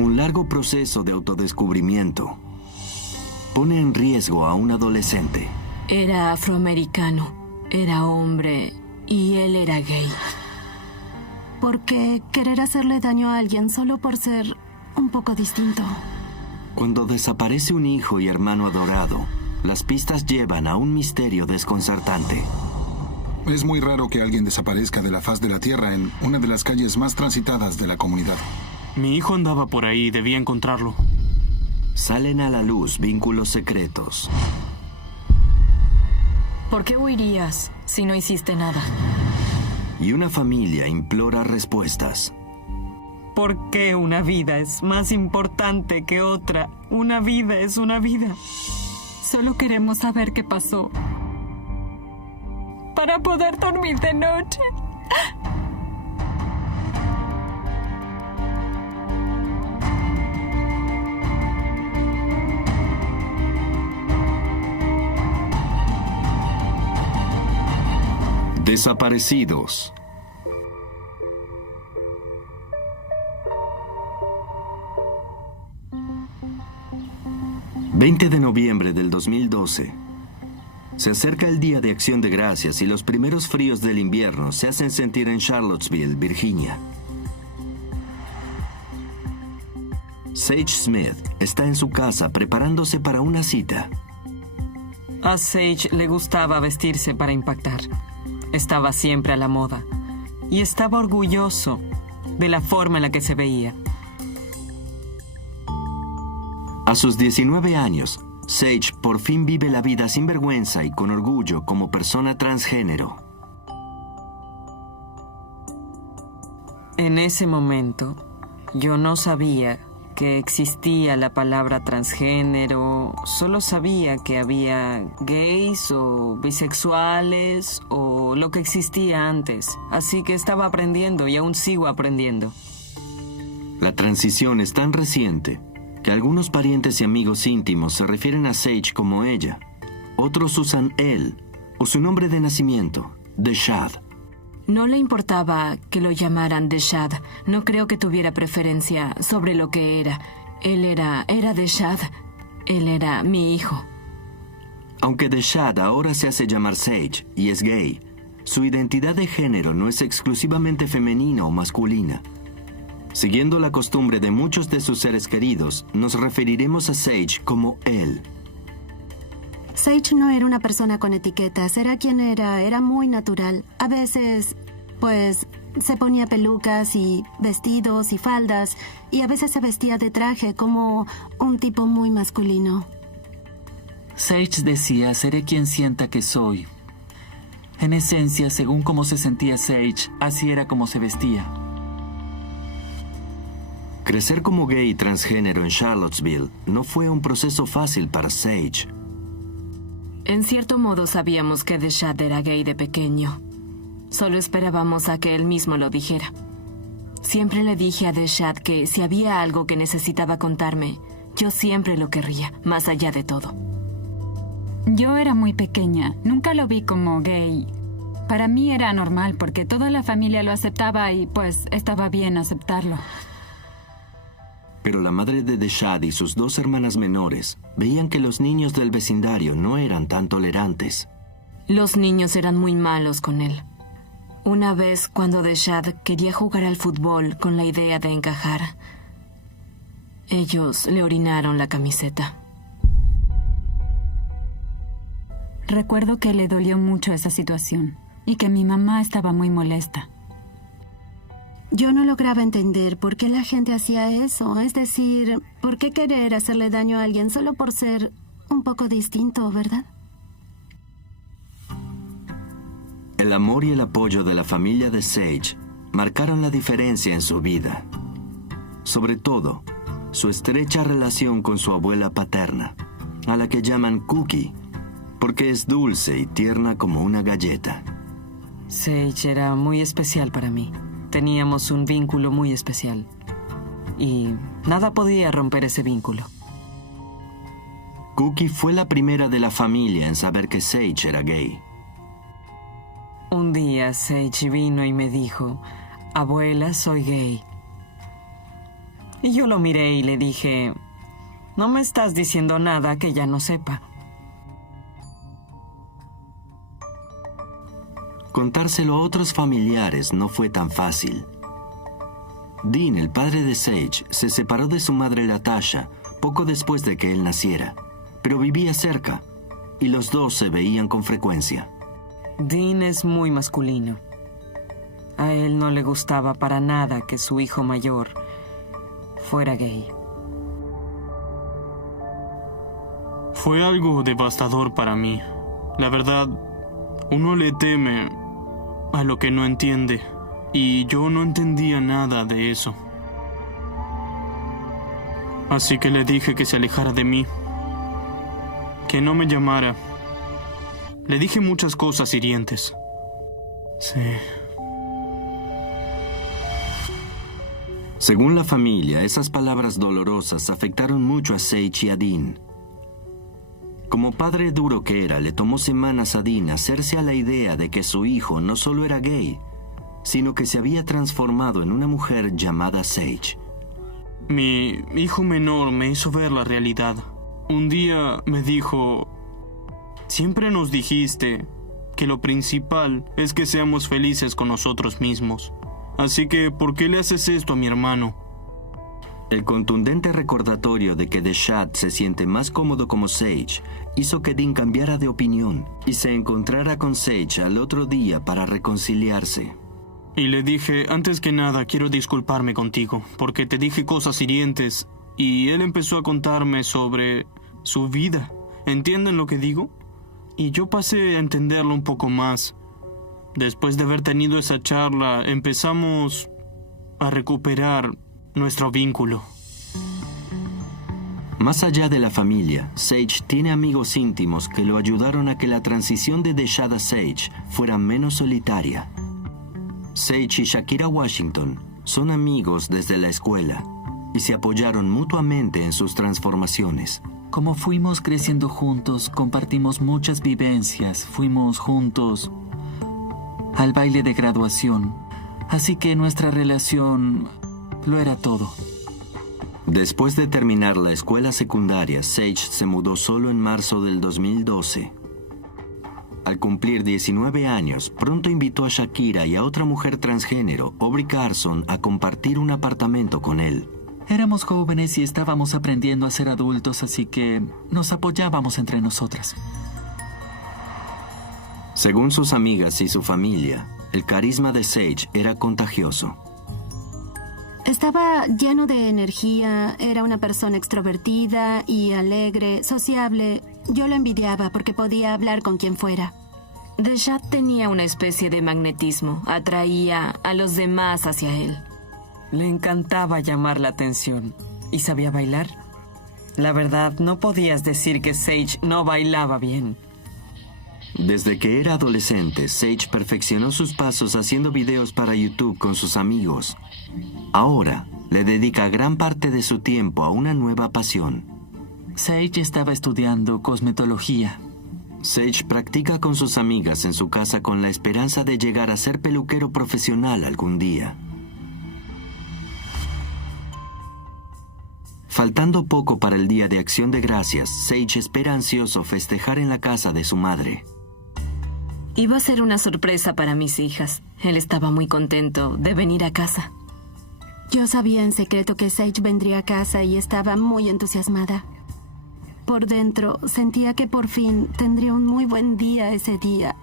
Un largo proceso de autodescubrimiento pone en riesgo a un adolescente. Era afroamericano, era hombre y él era gay. ¿Por qué querer hacerle daño a alguien solo por ser un poco distinto? Cuando desaparece un hijo y hermano adorado, las pistas llevan a un misterio desconcertante. Es muy raro que alguien desaparezca de la faz de la Tierra en una de las calles más transitadas de la comunidad. Mi hijo andaba por ahí y debía encontrarlo. Salen a la luz vínculos secretos. ¿Por qué huirías si no hiciste nada? Y una familia implora respuestas. ¿Por qué una vida es más importante que otra? Una vida es una vida. Solo queremos saber qué pasó para poder dormir de noche. Desaparecidos. ...20 de noviembre del 2012... Se acerca el Día de Acción de Gracias y los primeros fríos del invierno se hacen sentir en Charlottesville, Virginia. Sage Smith está en su casa preparándose para una cita. A Sage le gustaba vestirse para impactar. Estaba siempre a la moda. Y estaba orgulloso de la forma en la que se veía. A sus 19 años, Sage por fin vive la vida sin vergüenza y con orgullo como persona transgénero. En ese momento, yo no sabía que existía la palabra transgénero, solo sabía que había gays o bisexuales o lo que existía antes. Así que estaba aprendiendo y aún sigo aprendiendo. La transición es tan reciente que algunos parientes y amigos íntimos se refieren a Sage como ella. Otros usan él o su nombre de nacimiento, Deshad. No le importaba que lo llamaran Deshad. No creo que tuviera preferencia sobre lo que era. Él era Deshad. Él era mi hijo. Aunque Deshad ahora se hace llamar Sage y es gay, su identidad de género no es exclusivamente femenina o masculina. Siguiendo la costumbre de muchos de sus seres queridos, nos referiremos a Sage como él. Sage no era una persona con etiquetas, era quien era muy natural. A veces, pues, se ponía pelucas y vestidos y faldas, y a veces se vestía de traje como un tipo muy masculino. Sage decía, seré quien sienta que soy. En esencia, según cómo se sentía Sage, así era como se vestía. Crecer como gay transgénero en Charlottesville no fue un proceso fácil para Sage. En cierto modo sabíamos que Deshad era gay de pequeño. Solo esperábamos a que él mismo lo dijera. Siempre le dije a Deshad que si había algo que necesitaba contarme, yo siempre lo querría, más allá de todo. Yo era muy pequeña, nunca lo vi como gay. Para mí era normal porque toda la familia lo aceptaba y pues estaba bien aceptarlo. Pero la madre de Deshad y sus dos hermanas menores veían que los niños del vecindario no eran tan tolerantes. Los niños eran muy malos con él. Una vez, cuando Deshad quería jugar al fútbol con la idea de encajar, ellos le orinaron la camiseta. Recuerdo que le dolió mucho esa situación y que mi mamá estaba muy molesta. Yo no lograba entender por qué la gente hacía eso. Es decir, ¿por qué querer hacerle daño a alguien solo por ser un poco distinto, verdad? El amor y el apoyo de la familia de Sage marcaron la diferencia en su vida. Sobre todo, su estrecha relación con su abuela paterna, a la que llaman Cookie, porque es dulce y tierna como una galleta. Sage era muy especial para mí. Teníamos un vínculo muy especial. Y nada podía romper ese vínculo. Cookie fue la primera de la familia en saber que Sage era gay. Un día Sage vino y me dijo, abuela, soy gay. Y yo lo miré y le dije, no me estás diciendo nada que ya no sepa. Contárselo a otros familiares no fue tan fácil. Dean, el padre de Sage, se separó de su madre Latasha poco después de que él naciera, pero vivía cerca y los dos se veían con frecuencia. Dean es muy masculino. A él no le gustaba para nada que su hijo mayor fuera gay. Fue algo devastador para mí. La verdad, uno le teme a lo que no entiende, y yo no entendía nada de eso. Así que le dije que se alejara de mí, que no me llamara. Le dije muchas cosas hirientes. Sí. Según la familia, esas palabras dolorosas afectaron mucho a Sage y a Dean. Como padre duro que era, le tomó semanas a Dean hacerse a la idea de que su hijo no solo era gay, sino que se había transformado en una mujer llamada Sage. Mi hijo menor me hizo ver la realidad. Un día me dijo, siempre nos dijiste que lo principal es que seamos felices con nosotros mismos. Así que, ¿por qué le haces esto a mi hermano? El contundente recordatorio de que Deshad se siente más cómodo como Sage hizo que Dean cambiara de opinión y se encontrara con Sage al otro día para reconciliarse. Y le dije, antes que nada, quiero disculparme contigo, porque te dije cosas hirientes, y él empezó a contarme sobre su vida. ¿Entienden lo que digo? Y yo pasé a entenderlo un poco más. Después de haber tenido esa charla, empezamos a recuperar nuestro vínculo. Más allá de la familia, Sage tiene amigos íntimos que lo ayudaron a que la transición de Deshad a Sage fuera menos solitaria. Sage y Shakira Washington son amigos desde la escuela y se apoyaron mutuamente en sus transformaciones. Como fuimos creciendo juntos, compartimos muchas vivencias, fuimos juntos al baile de graduación, así que nuestra relación lo era todo. Después de terminar la escuela secundaria, Sage se mudó solo en marzo del 2012. Al cumplir 19 años, pronto invitó a Shakira y a otra mujer transgénero, Aubrey Carson, a compartir un apartamento con él. Éramos jóvenes y estábamos aprendiendo a ser adultos, así que nos apoyábamos entre nosotras. Según sus amigas y su familia, el carisma de Sage era contagioso. Estaba lleno de energía, era una persona extrovertida y alegre, sociable. Yo lo envidiaba porque podía hablar con quien fuera. Deshad tenía una especie de magnetismo, atraía a los demás hacia él. Le encantaba llamar la atención. ¿Y sabía bailar? La verdad, no podías decir que Sage no bailaba bien. Desde que era adolescente, Sage perfeccionó sus pasos haciendo videos para YouTube con sus amigos. Ahora, le dedica gran parte de su tiempo a una nueva pasión. Sage estaba estudiando cosmetología. Sage practica con sus amigas en su casa con la esperanza de llegar a ser peluquero profesional algún día. Faltando poco para el Día de Acción de Gracias, Sage espera ansioso festejar en la casa de su madre. Iba a ser una sorpresa para mis hijas. Él estaba muy contento de venir a casa. Yo sabía en secreto que Sage vendría a casa y estaba muy entusiasmada. Por dentro, sentía que por fin tendría un muy buen día ese día.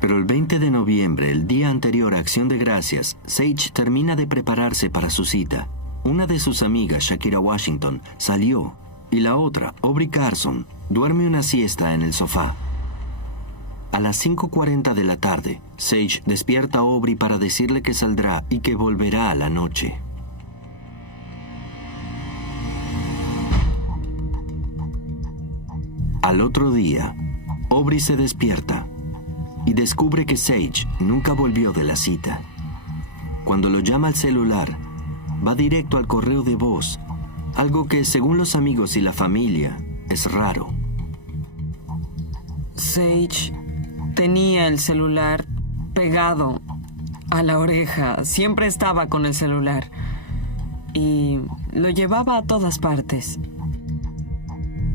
Pero el 20 de noviembre, el día anterior a Acción de Gracias, Sage termina de prepararse para su cita. Una de sus amigas, Shakira Washington, salió y la otra, Aubrey Carson, duerme una siesta en el sofá. A las 5:40 de la tarde, Sage despierta a Aubrey para decirle que saldrá y que volverá a la noche. Al otro día, Aubrey se despierta y descubre que Sage nunca volvió de la cita. Cuando lo llama al celular, va directo al correo de voz, algo que, según los amigos y la familia, es raro. Sage tenía el celular pegado a la oreja. Siempre estaba con el celular. Y lo llevaba a todas partes.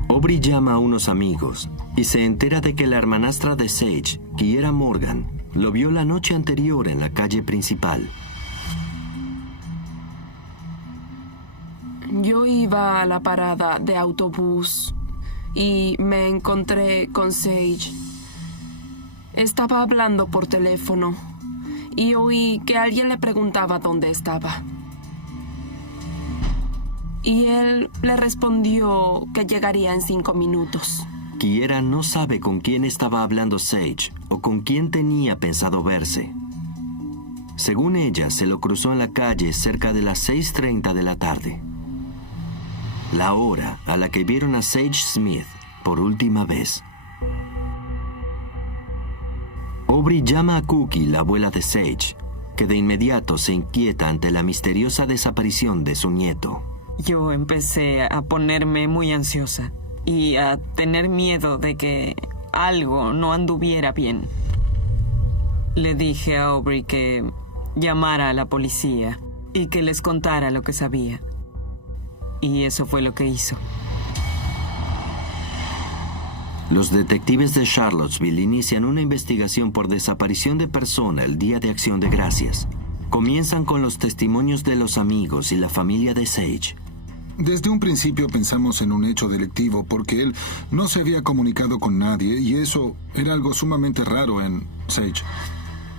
Aubrey llama a unos amigos y se entera de que la hermanastra de Sage, Kiera Morgan, lo vio la noche anterior en la calle principal. Yo iba a la parada de autobús y me encontré con Sage. Estaba hablando por teléfono y oí que alguien le preguntaba dónde estaba. Y él le respondió que llegaría en 5 minutos. Kiera no sabe con quién estaba hablando Sage o con quién tenía pensado verse. Según ella, se lo cruzó en la calle cerca de las 6:30 de la tarde. La hora a la que vieron a Sage Smith por última vez. Aubrey llama a Cookie, la abuela de Sage, que de inmediato se inquieta ante la misteriosa desaparición de su nieto. Yo empecé a ponerme muy ansiosa y a tener miedo de que algo no anduviera bien. Le dije a Aubrey que llamara a la policía y que les contara lo que sabía. Y eso fue lo que hizo. Los detectives de Charlottesville inician una investigación por desaparición de persona el Día de Acción de Gracias. Comienzan con los testimonios de los amigos y la familia de Sage. Desde un principio pensamos en un hecho delictivo porque él no se había comunicado con nadie y eso era algo sumamente raro en Sage.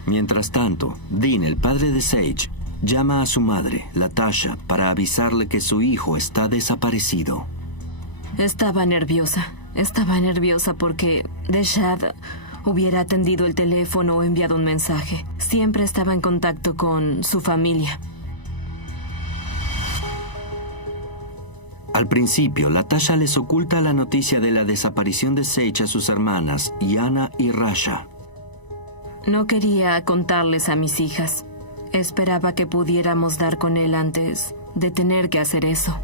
Mientras tanto, Dean, el padre de Sage, llama a su madre, Latasha, para avisarle que su hijo está desaparecido. Estaba nerviosa porque Deshad hubiera atendido el teléfono o enviado un mensaje. Siempre estaba en contacto con su familia. Al principio, Latasha les oculta la noticia de la desaparición de Sage a sus hermanas, Yana y Rasha. No quería contarles a mis hijas. Esperaba que pudiéramos dar con él antes de tener que hacer eso.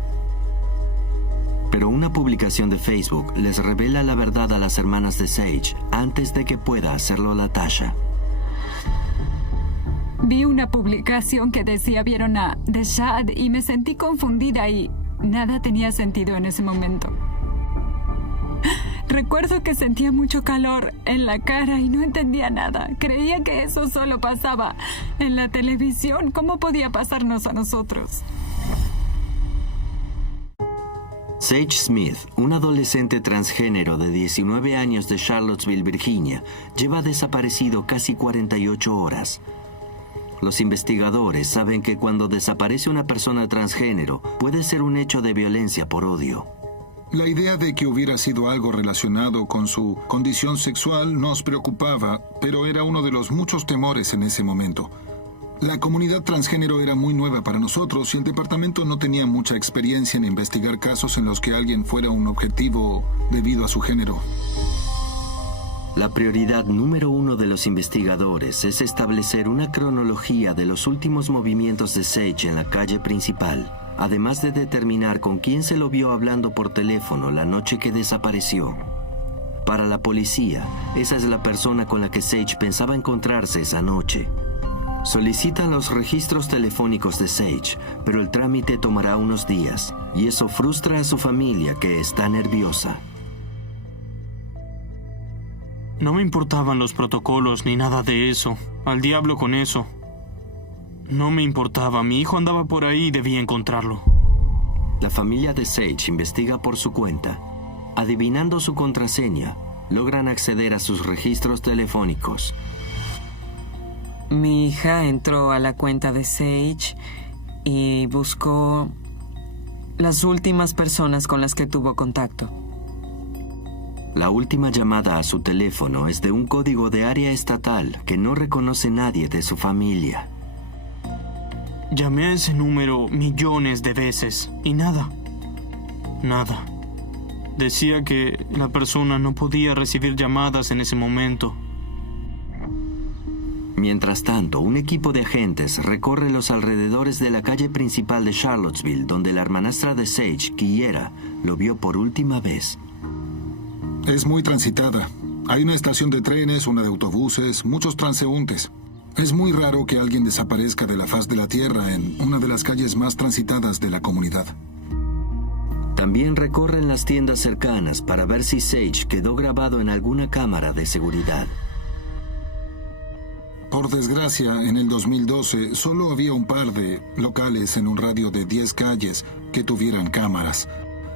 Pero una publicación de Facebook les revela la verdad a las hermanas de Sage antes de que pueda hacerlo Latasha. Vi una publicación que decía vieron a Deshad y me sentí confundida y nada tenía sentido en ese momento. Recuerdo que sentía mucho calor en la cara y no entendía nada. Creía que eso solo pasaba en la televisión. ¿Cómo podía pasarnos a nosotros? Sage Smith, un adolescente transgénero de 19 años de Charlottesville, Virginia, lleva desaparecido casi 48 horas. Los investigadores saben que cuando desaparece una persona transgénero puede ser un hecho de violencia por odio. La idea de que hubiera sido algo relacionado con su condición sexual nos preocupaba, pero era uno de los muchos temores en ese momento. La comunidad transgénero era muy nueva para nosotros y el departamento no tenía mucha experiencia en investigar casos en los que alguien fuera un objetivo debido a su género. La prioridad número 1 de los investigadores es establecer una cronología de los últimos movimientos de Sage en la calle principal, además de determinar con quién se lo vio hablando por teléfono la noche que desapareció. Para la policía, esa es la persona con la que Sage pensaba encontrarse esa noche. Solicitan los registros telefónicos de Sage, pero el trámite tomará unos días, y eso frustra a su familia, que está nerviosa. No me importaban los protocolos ni nada de eso. Al diablo con eso. No me importaba. Mi hijo andaba por ahí y debía encontrarlo. La familia de Sage investiga por su cuenta. Adivinando su contraseña, logran acceder a sus registros telefónicos. Mi hija entró a la cuenta de Sage y buscó las últimas personas con las que tuvo contacto. La última llamada a su teléfono es de un código de área estatal que no reconoce nadie de su familia. Llamé a ese número millones de veces y nada. Nada. Decía que la persona no podía recibir llamadas en ese momento. Mientras tanto, un equipo de agentes recorre los alrededores de la calle principal de Charlottesville, donde la hermanastra de Sage, Kiera, lo vio por última vez. Es muy transitada. Hay una estación de trenes, una de autobuses, muchos transeúntes. Es muy raro que alguien desaparezca de la faz de la Tierra en una de las calles más transitadas de la comunidad. También recorren las tiendas cercanas para ver si Sage quedó grabado en alguna cámara de seguridad. Por desgracia, en el 2012 solo había un par de locales en un radio de 10 calles que tuvieran cámaras.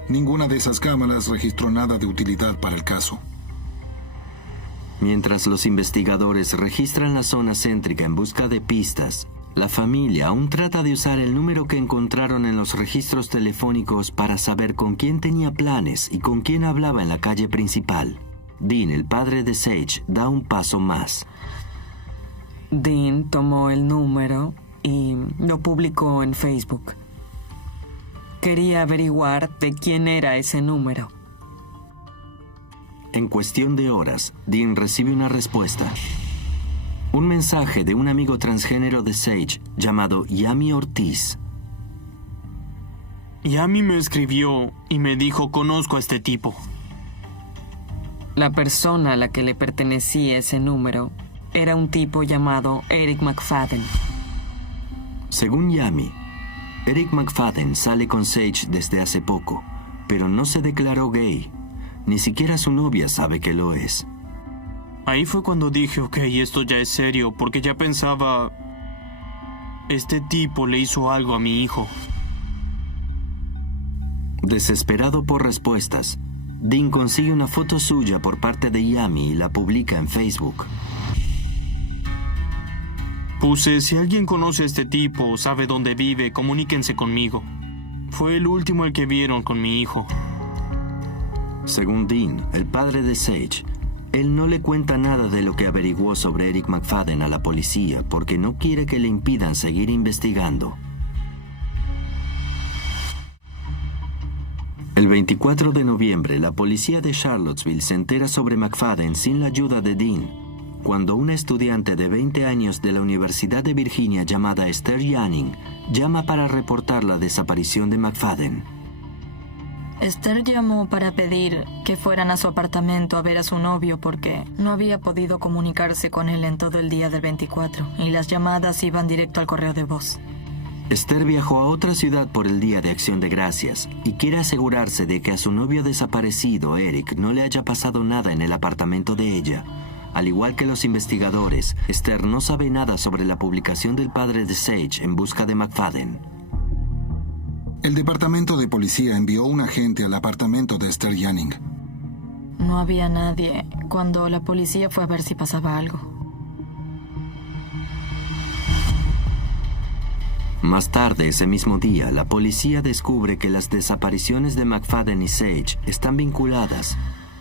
Ninguna de esas cámaras registró nada de utilidad para el caso. Mientras los investigadores registran la zona céntrica en busca de pistas, la familia aún trata de usar el número que encontraron en los registros telefónicos para saber con quién tenía planes y con quién hablaba en la calle principal. Dean, el padre de Sage, da un paso más. Dean tomó el número y lo publicó en Facebook. Quería averiguar de quién era ese número. En cuestión de horas, Dean recibe una respuesta. Un mensaje de un amigo transgénero de Sage llamado Yami Ortiz. Yami me escribió y me dijo: conozco a este tipo. La persona a la que le pertenecía ese número era un tipo llamado Eric McFadden. Según Yami, Eric McFadden sale con Sage desde hace poco, pero no se declaró gay. Ni siquiera su novia sabe que lo es. Ahí fue cuando dije, ok, esto ya es serio, porque ya pensaba, este tipo le hizo algo a mi hijo. Desesperado por respuestas, Dean consigue una foto suya por parte de Yami y la publica en Facebook. Puse: si alguien conoce a este tipo o sabe dónde vive, comuníquense conmigo. Fue el último el que vieron con mi hijo. Según Dean, el padre de Sage, él no le cuenta nada de lo que averiguó sobre Eric McFadden a la policía porque no quiere que le impidan seguir investigando. El 24 de noviembre, la policía de Charlottesville se entera sobre McFadden sin la ayuda de Dean, cuando una estudiante de 20 años de la Universidad de Virginia llamada Esther Yanning llama para reportar la desaparición de McFadden. Esther llamó para pedir que fueran a su apartamento a ver a su novio porque no había podido comunicarse con él en todo el día del 24 y las llamadas iban directo al correo de voz. Esther viajó a otra ciudad por el Día de Acción de Gracias y quiere asegurarse de que a su novio desaparecido, Eric, no le haya pasado nada en el apartamento de ella. Al igual que los investigadores, Esther no sabe nada sobre la publicación del padre de Sage en busca de McFadden. El departamento de policía envió un agente al apartamento de Esther Yanning. No había nadie cuando la policía fue a ver si pasaba algo. Más tarde ese mismo día, la policía descubre que las desapariciones de McFadden y Sage están vinculadas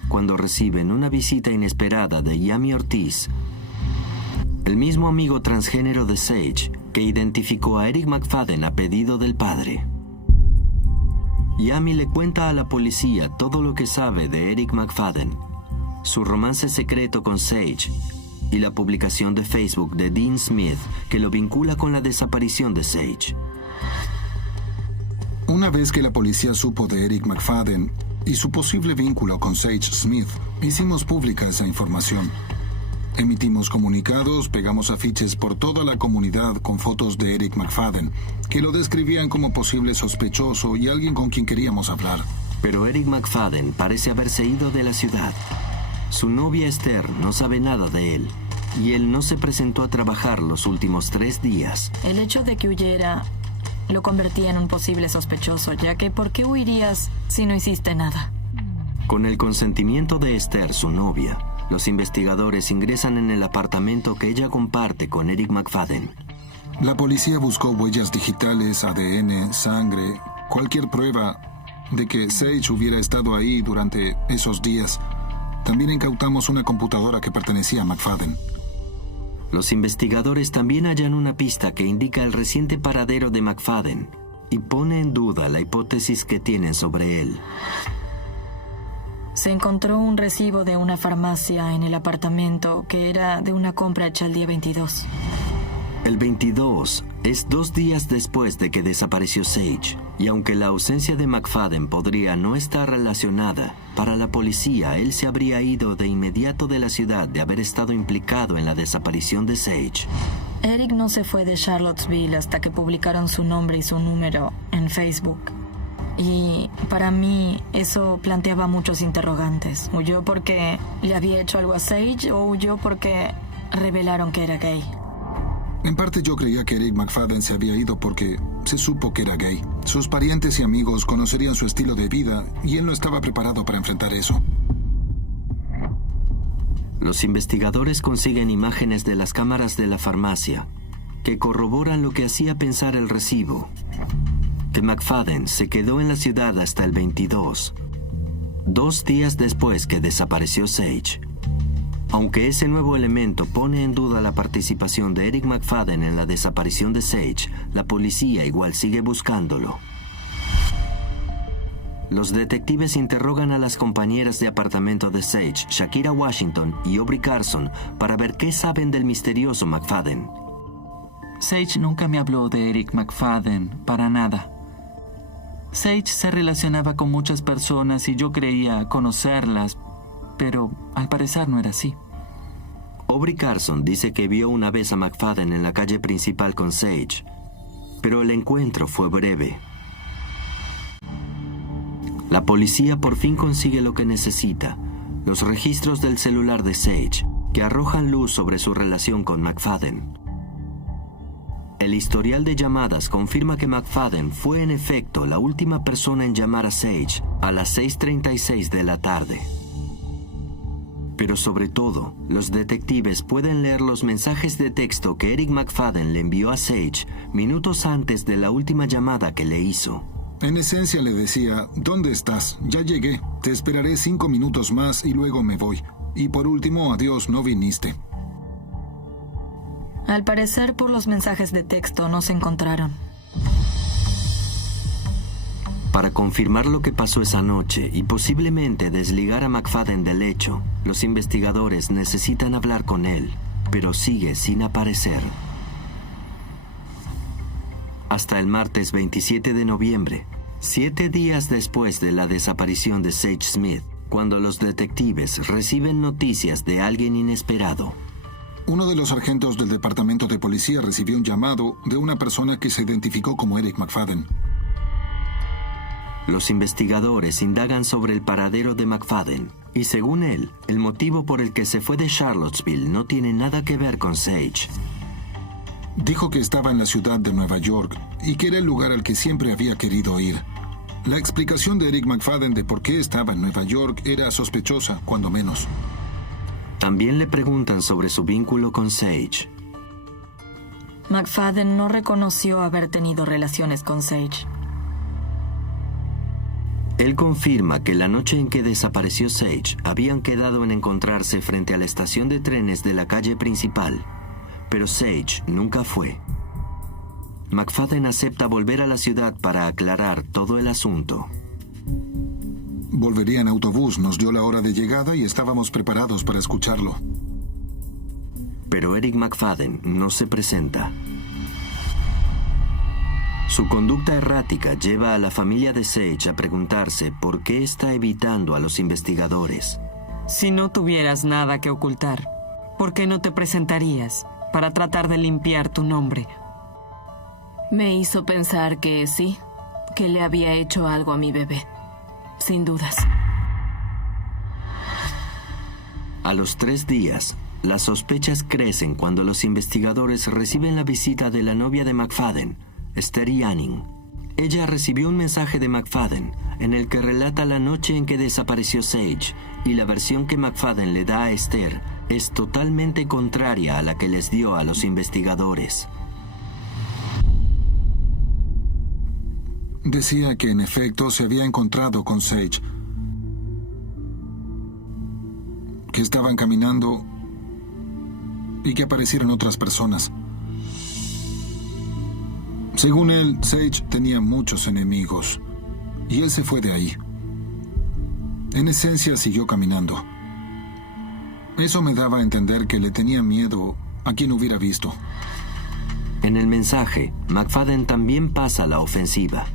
cuando reciben una visita inesperada de Yami Ortiz, el mismo amigo transgénero de Sage que identificó a Eric McFadden a pedido del padre. Yami le cuenta a la policía todo lo que sabe de Eric McFadden, su romance secreto con Sage y la publicación de Facebook de Dean Smith que lo vincula con la desaparición de Sage. Una vez que la policía supo de Eric McFadden y su posible vínculo con Sage Smith, hicimos pública esa información. Emitimos comunicados, pegamos afiches por toda la comunidad con fotos de Eric McFadden, que lo describían como posible sospechoso y alguien con quien queríamos hablar. Pero Eric McFadden parece haberse ido de la ciudad. Su novia Esther no sabe nada de él, y él no se presentó a trabajar los últimos 3 días. El hecho de que huyera lo convertía en un posible sospechoso, ya que ¿por qué huirías si no hiciste nada? Con el consentimiento de Esther, su novia, los investigadores ingresan en el apartamento que ella comparte con Eric McFadden. La policía buscó huellas digitales, ADN, sangre, cualquier prueba de que Sage hubiera estado ahí durante esos días. También incautamos una computadora que pertenecía a McFadden. Los investigadores también hallan una pista que indica el reciente paradero de McFadden y pone en duda la hipótesis que tienen sobre él. Se encontró un recibo de una farmacia en el apartamento que era de una compra hecha el día 22. El 22 es 2 días después de que desapareció Sage. Y aunque la ausencia de McFadden podría no estar relacionada, para la policía él se habría ido de inmediato de la ciudad de haber estado implicado en la desaparición de Sage. Eric no se fue de Charlottesville hasta que publicaron su nombre y su número en Facebook. Y para mí eso planteaba muchos interrogantes. ¿Huyó porque le había hecho algo a Sage o huyó porque revelaron que era gay? En parte yo creía que Eric McFadden se había ido porque se supo que era gay. Sus parientes y amigos conocerían su estilo de vida y él no estaba preparado para enfrentar eso. Los investigadores consiguen imágenes de las cámaras de la farmacia que corroboran lo que hacía pensar el recibo, que McFadden se quedó en la ciudad hasta el 22, 2 días después que desapareció Sage. Aunque ese nuevo elemento pone en duda la participación de Eric McFadden en la desaparición de Sage, la policía igual sigue buscándolo. Los detectives interrogan a las compañeras de apartamento de Sage, Shakira Washington y Aubrey Carson, para ver qué saben del misterioso McFadden. Sage nunca me habló de Eric McFadden, para nada. Sage se relacionaba con muchas personas y yo creía conocerlas, pero al parecer no era así. Aubrey Carson dice que vio una vez a McFadden en la calle principal con Sage, pero el encuentro fue breve. La policía por fin consigue lo que necesita, los registros del celular de Sage, que arrojan luz sobre su relación con McFadden. El historial de llamadas confirma que McFadden fue en efecto la última persona en llamar a Sage a las 6:36 de la tarde. Pero sobre todo, los detectives pueden leer los mensajes de texto que Eric McFadden le envió a Sage minutos antes de la última llamada que le hizo. En esencia le decía, ¿dónde estás? Ya llegué. Te esperaré 5 minutos más y luego me voy. Y por último, adiós, no viniste. Al parecer, por los mensajes de texto no se encontraron. Para confirmar lo que pasó esa noche y posiblemente desligar a McFadden del hecho, los investigadores necesitan hablar con él, pero sigue sin aparecer. Hasta el martes 27 de noviembre, 7 días después de la desaparición de Sage Smith, cuando los detectives reciben noticias de alguien inesperado. Uno de los sargentos del departamento de policía recibió un llamado de una persona que se identificó como Eric McFadden. Los investigadores indagan sobre el paradero de McFadden y según él, el motivo por el que se fue de Charlottesville no tiene nada que ver con Sage. Dijo que estaba en la ciudad de Nueva York y que era el lugar al que siempre había querido ir. La explicación de Eric McFadden de por qué estaba en Nueva York era sospechosa, cuando menos. También le preguntan sobre su vínculo con Sage. McFadden no reconoció haber tenido relaciones con Sage. Él confirma que la noche en que desapareció Sage habían quedado en encontrarse frente a la estación de trenes de la calle principal, pero Sage nunca fue. McFadden acepta volver a la ciudad para aclarar todo el asunto. Volvería en autobús, nos dio la hora de llegada y estábamos preparados para escucharlo. Pero Eric McFadden no se presenta. Su conducta errática lleva a la familia de Sage a preguntarse por qué está evitando a los investigadores. Si no tuvieras nada que ocultar, ¿por qué no te presentarías para tratar de limpiar tu nombre? Me hizo pensar que sí, que le había hecho algo a mi bebé. Sin dudas. A los 3 días, las sospechas crecen cuando los investigadores reciben la visita de la novia de McFadden, Esther Yanning. Ella recibió un mensaje de McFadden en el que relata la noche en que desapareció Sage, y la versión que McFadden le da a Esther es totalmente contraria a la que les dio a los investigadores. Decía que en efecto se había encontrado con Sage, que estaban caminando y que aparecieron otras personas. Según él, Sage tenía muchos enemigos y él se fue de ahí. En esencia, siguió caminando. Eso me daba a entender que le tenía miedo a quien hubiera visto. En el mensaje, McFadden también pasa la ofensiva.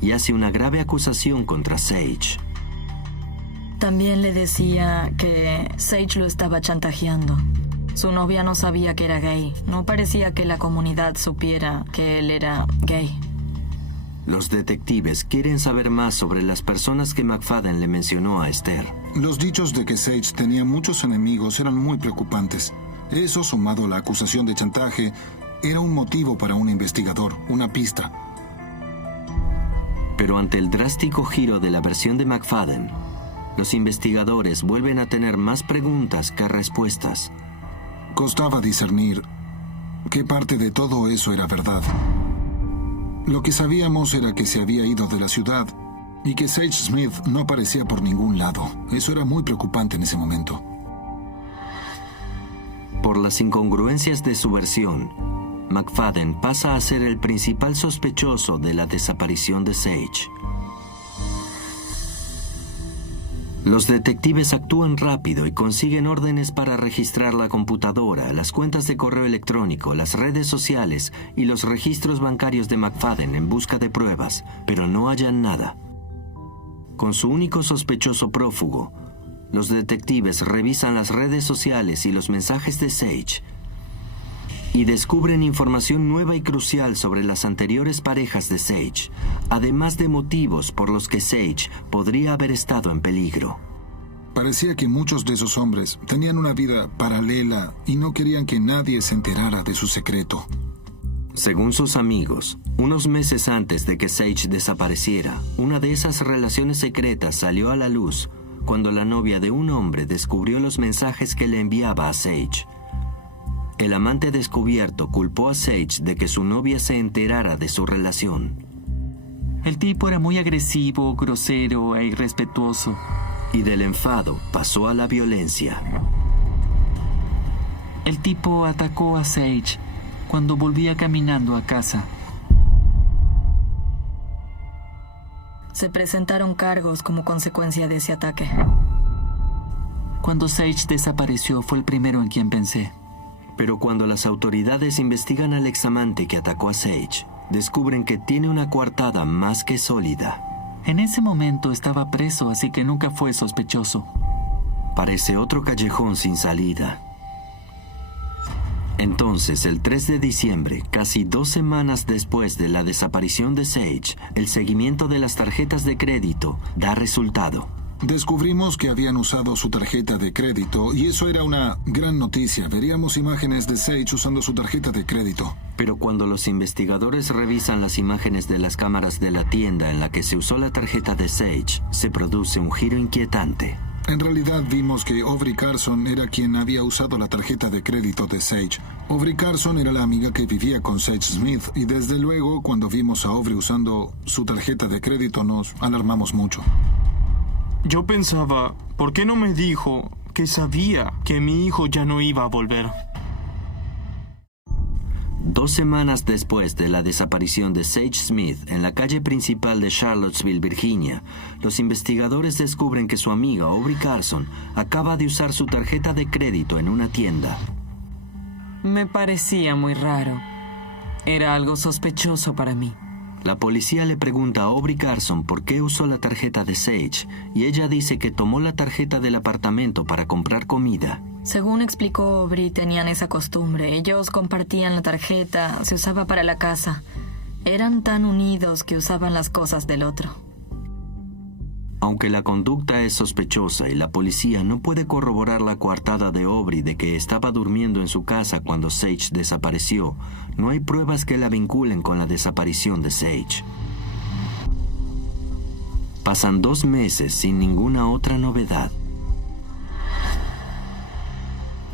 y hace una grave acusación contra Sage. También le decía que Sage lo estaba chantajeando. Su novia no sabía que era gay. No parecía que la comunidad supiera que él era gay. Los detectives quieren saber más sobre las personas que McFadden le mencionó a Esther. Los dichos de que Sage tenía muchos enemigos eran muy preocupantes. Eso, sumado a la acusación de chantaje, era un motivo para un investigador, una pista. Pero ante el drástico giro de la versión de McFadden, los investigadores vuelven a tener más preguntas que respuestas. Costaba discernir qué parte de todo eso era verdad. Lo que sabíamos era que se había ido de la ciudad y que Sage Smith no aparecía por ningún lado. Eso era muy preocupante en ese momento. Por las incongruencias de su versión, McFadden pasa a ser el principal sospechoso de la desaparición de Sage. Los detectives actúan rápido y consiguen órdenes para registrar la computadora, las cuentas de correo electrónico, las redes sociales y los registros bancarios de McFadden en busca de pruebas, pero no hallan nada. Con su único sospechoso prófugo, los detectives revisan las redes sociales y los mensajes de Sage y descubren información nueva y crucial sobre las anteriores parejas de Sage, además de motivos por los que Sage podría haber estado en peligro. Parecía que muchos de esos hombres tenían una vida paralela y no querían que nadie se enterara de su secreto. Según sus amigos, unos meses antes de que Sage desapareciera, una de esas relaciones secretas salió a la luz cuando la novia de un hombre descubrió los mensajes que le enviaba a Sage. El amante descubierto culpó a Sage de que su novia se enterara de su relación. El tipo era muy agresivo, grosero e irrespetuoso. Y del enfado pasó a la violencia. El tipo atacó a Sage cuando volvía caminando a casa. Se presentaron cargos como consecuencia de ese ataque. Cuando Sage desapareció fue el primero en quien pensé. Pero cuando las autoridades investigan al examante que atacó a Sage, descubren que tiene una coartada más que sólida. En ese momento estaba preso, así que nunca fue sospechoso. Parece otro callejón sin salida. Entonces, el 3 de diciembre, casi 2 semanas después de la desaparición de Sage, el seguimiento de las tarjetas de crédito da resultado. Descubrimos que habían usado su tarjeta de crédito y eso era una gran noticia. Veríamos imágenes de Sage usando su tarjeta de crédito. Pero cuando los investigadores revisan las imágenes de las cámaras de la tienda en la que se usó la tarjeta de Sage, se produce un giro inquietante. En realidad vimos que Aubrey Carson era quien había usado la tarjeta de crédito de Sage. Aubrey Carson era la amiga que vivía con Sage Smith y desde luego cuando vimos a Aubrey usando su tarjeta de crédito nos alarmamos mucho. Yo pensaba, ¿por qué no me dijo que sabía que mi hijo ya no iba a volver? 2 semanas después de la desaparición de Sage Smith en la calle principal de Charlottesville, Virginia, los investigadores descubren que su amiga Aubrey Carson acaba de usar su tarjeta de crédito en una tienda. Me parecía muy raro. Era algo sospechoso para mí. La policía le pregunta a Aubrey Carson por qué usó la tarjeta de Sage y ella dice que tomó la tarjeta del apartamento para comprar comida. Según explicó Aubrey, tenían esa costumbre. Ellos compartían la tarjeta, se usaba para la casa. Eran tan unidos que usaban las cosas del otro. Aunque la conducta es sospechosa y la policía no puede corroborar la coartada de Aubrey de que estaba durmiendo en su casa cuando Sage desapareció, no hay pruebas que la vinculen con la desaparición de Sage. Pasan 2 meses sin ninguna otra novedad.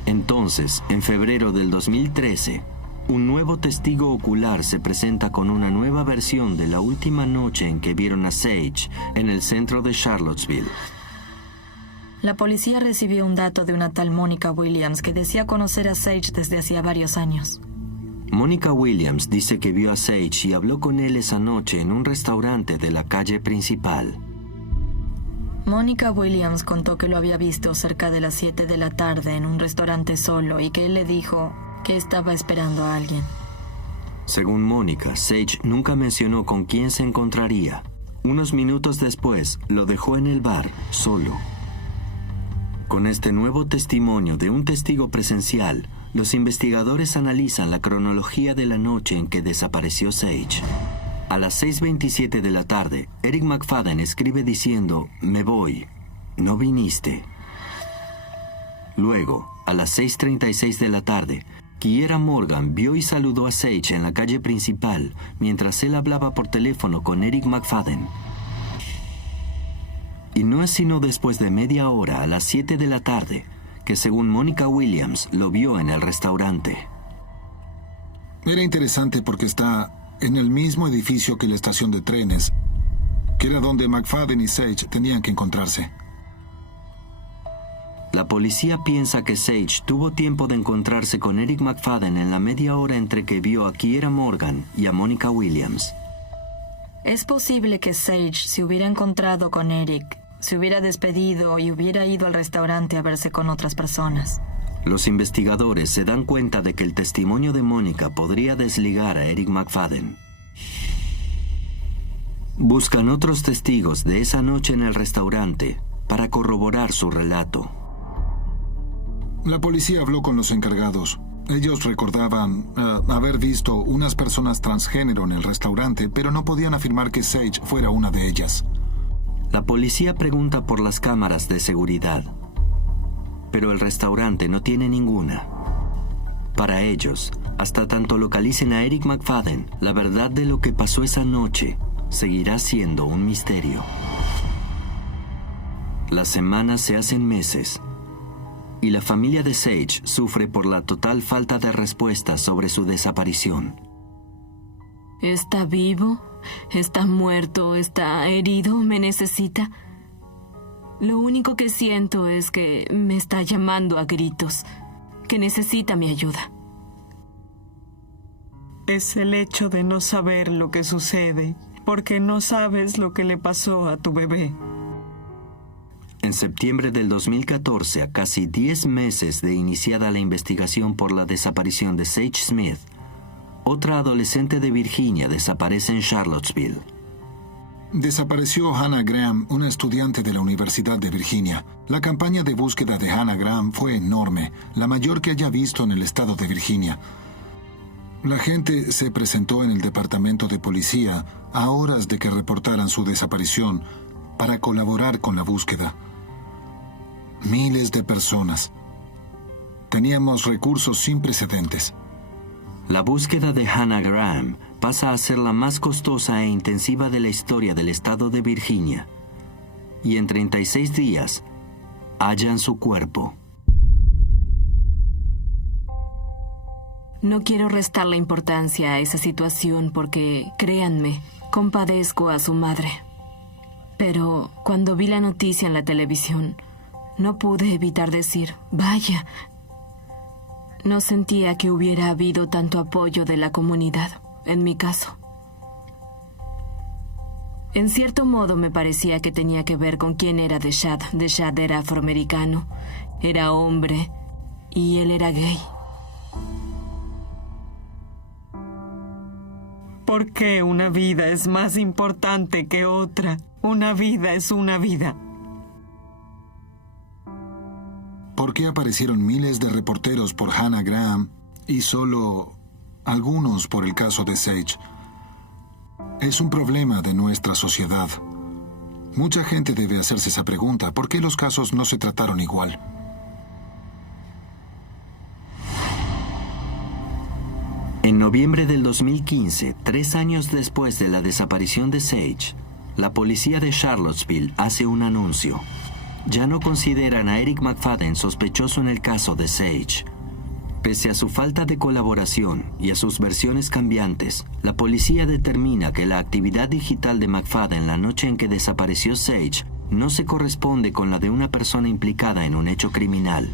Entonces, en febrero del 2013, un nuevo testigo ocular se presenta con una nueva versión de la última noche en que vieron a Sage en el centro de Charlottesville. La policía recibió un dato de una tal Mónica Williams que decía conocer a Sage desde hacía varios años. Mónica Williams dice que vio a Sage y habló con él esa noche en un restaurante de la calle principal. Mónica Williams contó que lo había visto cerca de las 7 de la tarde en un restaurante solo y que él le dijo que estaba esperando a alguien. Según Mónica, Sage nunca mencionó con quién se encontraría, Unos minutos después, lo dejó en el bar, solo. Con este nuevo testimonio de un testigo presencial, los investigadores analizan la cronología de la noche en que desapareció Sage. A las 6:27 de la tarde, Eric McFadden escribe diciendo: «Me voy, no viniste». Luego, a las 6:36 de la tarde, Kiera Morgan vio y saludó a Sage en la calle principal mientras él hablaba por teléfono con Eric McFadden. Y no es sino después de media hora, a las 7 de la tarde, que según Monica Williams lo vio en el restaurante. Era interesante porque está en el mismo edificio que la estación de trenes, que era donde McFadden y Sage tenían que encontrarse. La policía piensa que Sage tuvo tiempo de encontrarse con Eric McFadden en la media hora entre que vio a Kiera Morgan y a Monica Williams. Es posible que Sage se hubiera encontrado con Eric, se hubiera despedido y hubiera ido al restaurante a verse con otras personas. Los investigadores se dan cuenta de que el testimonio de Mónica podría desligar a Eric McFadden. Buscan otros testigos de esa noche en el restaurante para corroborar su relato. La policía habló con los encargados. Ellos recordaban haber visto unas personas transgénero en el restaurante, pero no podían afirmar que Sage fuera una de ellas. La policía pregunta por las cámaras de seguridad, pero el restaurante no tiene ninguna. Para ellos, hasta tanto localicen a Eric McFadden, la verdad de lo que pasó esa noche seguirá siendo un misterio. Las semanas se hacen meses, y la familia de Sage sufre por la total falta de respuesta sobre su desaparición. ¿Está vivo? ¿Está muerto? ¿Está herido? ¿Me necesita? Lo único que siento es que me está llamando a gritos, que necesita mi ayuda. Es el hecho de no saber lo que sucede, porque no sabes lo que le pasó a tu bebé. En septiembre del 2014, a casi 10 meses de iniciada la investigación por la desaparición de Sage Smith, otra adolescente de Virginia desaparece en Charlottesville. Desapareció Hannah Graham, una estudiante de la Universidad de Virginia. La campaña de búsqueda de Hannah Graham fue enorme, la mayor que haya visto en el estado de Virginia. La gente se presentó en el departamento de policía a horas de que reportaran su desaparición para colaborar con la búsqueda. Miles de personas. Teníamos recursos sin precedentes. La búsqueda de Hannah Graham pasa a ser la más costosa e intensiva de la historia del estado de Virginia. Y en 36 días, hallan su cuerpo. No quiero restarle importancia a esa situación porque, créanme, compadezco a su madre. Pero cuando vi la noticia en la televisión, no pude evitar decir, vaya. No sentía que hubiera habido tanto apoyo de la comunidad, en mi caso. En cierto modo me parecía que tenía que ver con quién era Deshad. Deshad era afroamericano, era hombre, y él era gay. ¿Por qué una vida es más importante que otra? Una vida es una vida. ¿Por qué aparecieron miles de reporteros por Hannah Graham y solo algunos por el caso de Sage? Es un problema de nuestra sociedad. Mucha gente debe hacerse esa pregunta. ¿Por qué los casos no se trataron igual? En noviembre del 2015, 3 años después de la desaparición de Sage, la policía de Charlottesville hace un anuncio. Ya no consideran a Eric McFadden sospechoso en el caso de Sage. Pese a su falta de colaboración y a sus versiones cambiantes, la policía determina que la actividad digital de McFadden la noche en que desapareció Sage no se corresponde con la de una persona implicada en un hecho criminal.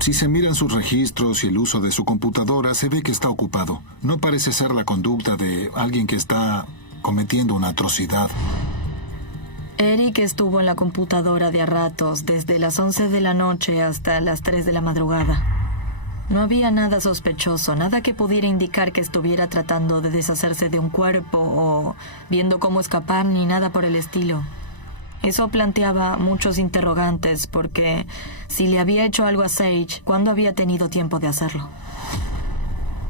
Si se miran sus registros y el uso de su computadora, se ve que está ocupado. No parece ser la conducta de alguien que está cometiendo una atrocidad. Eric estuvo en la computadora de a ratos, desde las 11 de la noche hasta las 3 de la madrugada. No había nada sospechoso, nada que pudiera indicar que estuviera tratando de deshacerse de un cuerpo o viendo cómo escapar ni nada por el estilo. Eso planteaba muchos interrogantes porque si le había hecho algo a Sage, ¿cuándo había tenido tiempo de hacerlo?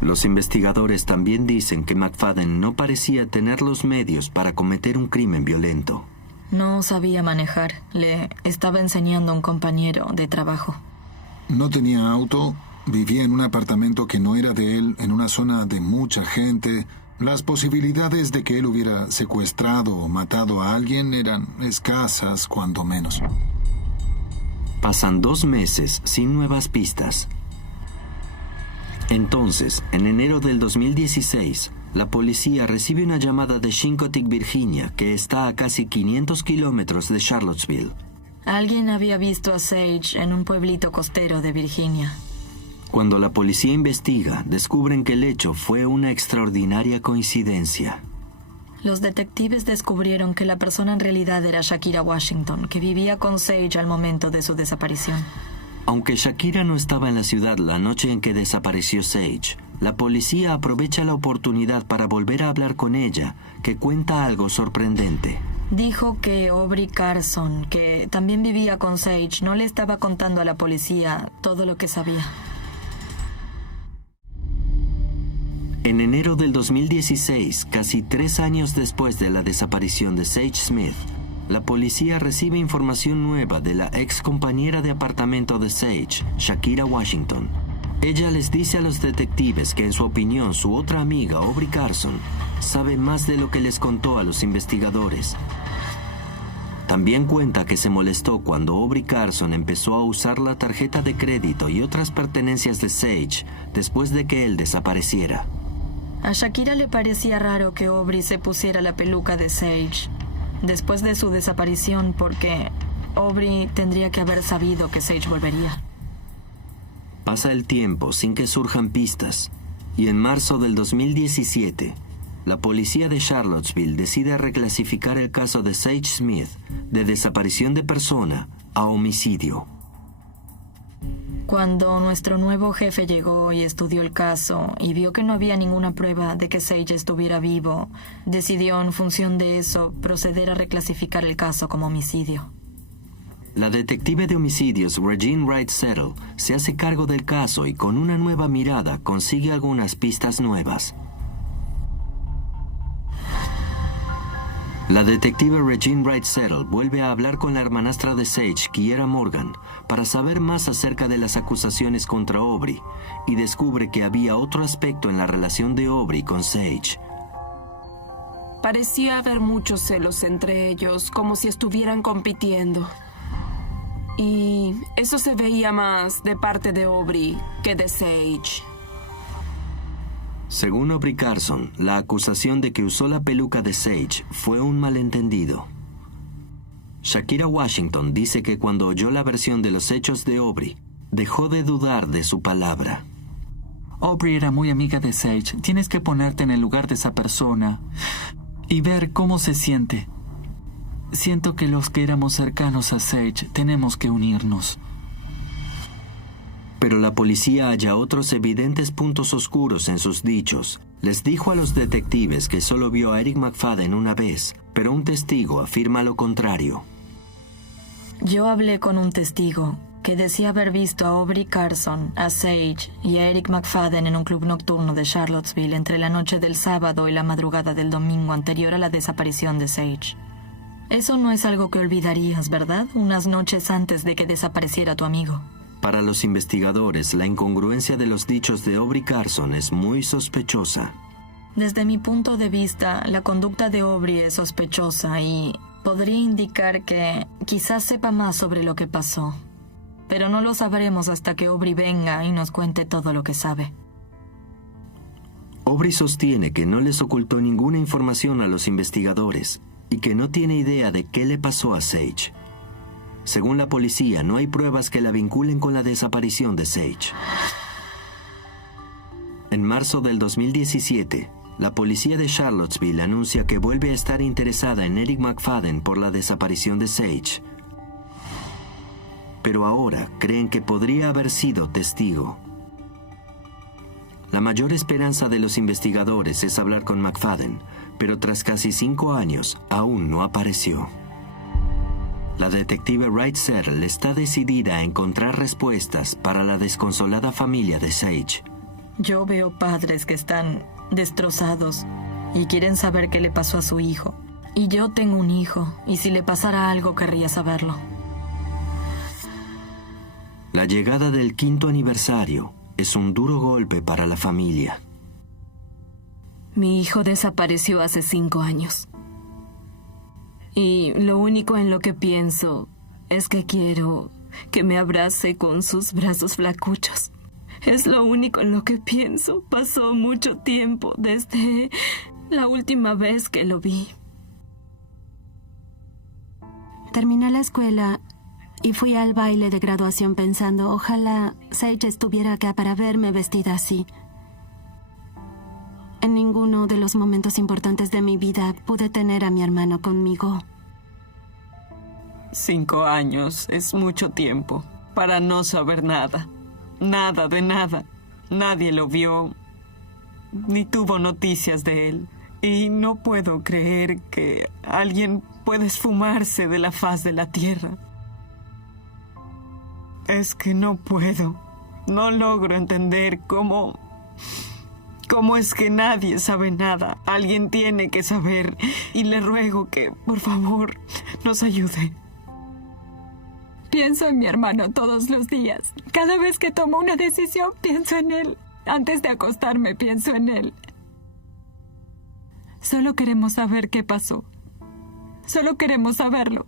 Los investigadores también dicen que McFadden no parecía tener los medios para cometer un crimen violento. No sabía manejar. Le estaba enseñando a un compañero de trabajo. No tenía auto, vivía en un apartamento que no era de él, en una zona de mucha gente. Las posibilidades de que él hubiera secuestrado o matado a alguien eran escasas, cuando menos. Pasan 2 meses sin nuevas pistas. Entonces, en enero del 2016, la policía recibe una llamada de Chincoteague, Virginia, que está a casi 500 kilómetros de Charlottesville. Alguien había visto a Sage en un pueblito costero de Virginia. Cuando la policía investiga, descubren que el hecho fue una extraordinaria coincidencia. Los detectives descubrieron que la persona en realidad era Shakira Washington, que vivía con Sage al momento de su desaparición. Aunque Shakira no estaba en la ciudad la noche en que desapareció Sage, la policía aprovecha la oportunidad para volver a hablar con ella, que cuenta algo sorprendente. Dijo que Aubrey Carson, que también vivía con Sage, no le estaba contando a la policía todo lo que sabía. En enero del 2016, casi 3 años después de la desaparición de Sage Smith, la policía recibe información nueva de la ex compañera de apartamento de Sage, Shakira Washington. Ella les dice a los detectives que en su opinión su otra amiga, Aubrey Carson, sabe más de lo que les contó a los investigadores. También cuenta que se molestó cuando Aubrey Carson empezó a usar la tarjeta de crédito y otras pertenencias de Sage después de que él desapareciera. A Shakira le parecía raro que Aubrey se pusiera la peluca de Sage después de su desaparición porque Aubrey tendría que haber sabido que Sage volvería. Pasa el tiempo sin que surjan pistas y en marzo del 2017, la policía de Charlottesville decide reclasificar el caso de Sage Smith de desaparición de persona a homicidio. Cuando nuestro nuevo jefe llegó y estudió el caso y vio que no había ninguna prueba de que Sage estuviera vivo, decidió en función de eso proceder a reclasificar el caso como homicidio. La detective de homicidios Regine Wright Settle se hace cargo del caso y con una nueva mirada consigue algunas pistas nuevas. La detective Regine Wright Settle vuelve a hablar con la hermanastra de Sage, Kiera Morgan, para saber más acerca de las acusaciones contra Aubrey y descubre que había otro aspecto en la relación de Aubrey con Sage. Parecía haber muchos celos entre ellos, como si estuvieran compitiendo. Y eso se veía más de parte de Aubrey que de Sage. Según Aubrey Carson, la acusación de que usó la peluca de Sage fue un malentendido. Shakira Washington dice que cuando oyó la versión de los hechos de Aubrey, dejó de dudar de su palabra. Aubrey era muy amiga de Sage. Tienes que ponerte en el lugar de esa persona y ver cómo se siente. Siento que los que éramos cercanos a Sage tenemos que unirnos. Pero la policía halla otros evidentes puntos oscuros en sus dichos. Les dijo a los detectives que solo vio a Eric McFadden una vez, pero un testigo afirma lo contrario. Yo hablé con un testigo que decía haber visto a Aubrey Carson, a Sage y a Eric McFadden en un club nocturno de Charlottesville entre la noche del sábado y la madrugada del domingo anterior a la desaparición de Sage. Eso no es algo que olvidarías, ¿verdad? Unas noches antes de que desapareciera tu amigo. Para los investigadores, la incongruencia de los dichos de Aubrey Carson es muy sospechosa. Desde mi punto de vista, la conducta de Aubrey es sospechosa y podría indicar que quizás sepa más sobre lo que pasó. Pero no lo sabremos hasta que Aubrey venga y nos cuente todo lo que sabe. Aubrey sostiene que no les ocultó ninguna información a los investigadores y que no tiene idea de qué le pasó a Sage. Según la policía, no hay pruebas que la vinculen con la desaparición de Sage. En marzo del 2017, la policía de Charlottesville anuncia que vuelve a estar interesada en Eric McFadden por la desaparición de Sage. Pero ahora creen que podría haber sido testigo. La mayor esperanza de los investigadores es hablar con McFadden, pero tras casi 5 años aún no apareció. La detective Wright Searle está decidida a encontrar respuestas para la desconsolada familia de Sage. Yo veo padres que están destrozados y quieren saber qué le pasó a su hijo. Y yo tengo un hijo, y si le pasara algo querría saberlo. La llegada del 5º aniversario es un duro golpe para la familia. Mi hijo desapareció hace 5 años. Y lo único en lo que pienso es que quiero que me abrace con sus brazos flacuchos. Es lo único en lo que pienso. Pasó mucho tiempo desde la última vez que lo vi. Terminé la escuela y fui al baile de graduación pensando, ojalá Sage estuviera acá para verme vestida así. En ninguno de los momentos importantes de mi vida pude tener a mi hermano conmigo. 5 años es mucho tiempo para no saber nada. Nada de nada. Nadie lo vio, ni tuvo noticias de él. Y no puedo creer que alguien pueda esfumarse de la faz de la tierra. Es que no puedo. No logro entender cómo es que nadie sabe nada. Alguien tiene que saber. Y le ruego que, por favor, nos ayude. Pienso en mi hermano todos los días. Cada vez que tomo una decisión, pienso en él. Antes de acostarme, pienso en él. Solo queremos saber qué pasó. Solo queremos saberlo.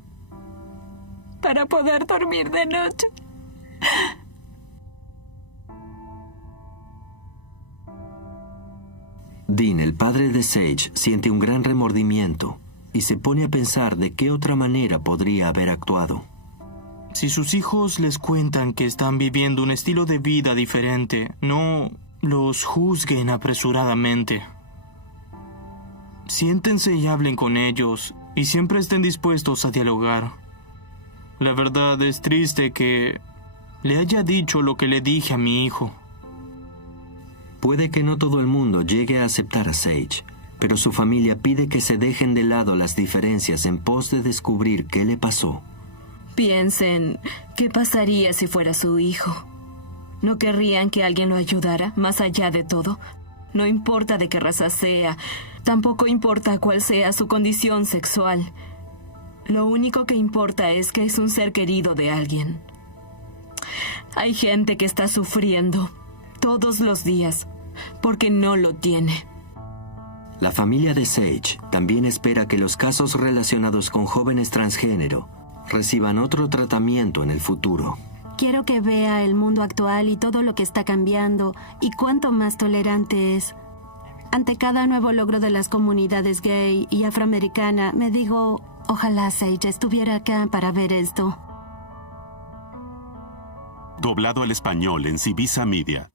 Para poder dormir de noche. Dean, el padre de Sage, siente un gran remordimiento y se pone a pensar de qué otra manera podría haber actuado. Si sus hijos les cuentan que están viviendo un estilo de vida diferente, no los juzguen apresuradamente. Siéntense y hablen con ellos, y siempre estén dispuestos a dialogar. La verdad es triste que le haya dicho lo que le dije a mi hijo. Puede que no todo el mundo llegue a aceptar a Sage, pero su familia pide que se dejen de lado las diferencias en pos de descubrir qué le pasó. Piensen, ¿qué pasaría si fuera su hijo? ¿No querrían que alguien lo ayudara, más allá de todo? No importa de qué raza sea, tampoco importa cuál sea su condición sexual. Lo único que importa es que es un ser querido de alguien. Hay gente que está sufriendo todos los días porque no lo tiene. La familia de Sage también espera que los casos relacionados con jóvenes transgénero reciban otro tratamiento en el futuro. Quiero que vea el mundo actual y todo lo que está cambiando y cuánto más tolerante es. Ante cada nuevo logro de las comunidades gay y afroamericana, me digo, ojalá Sage estuviera acá para ver esto. Doblado al español en Civisa Media.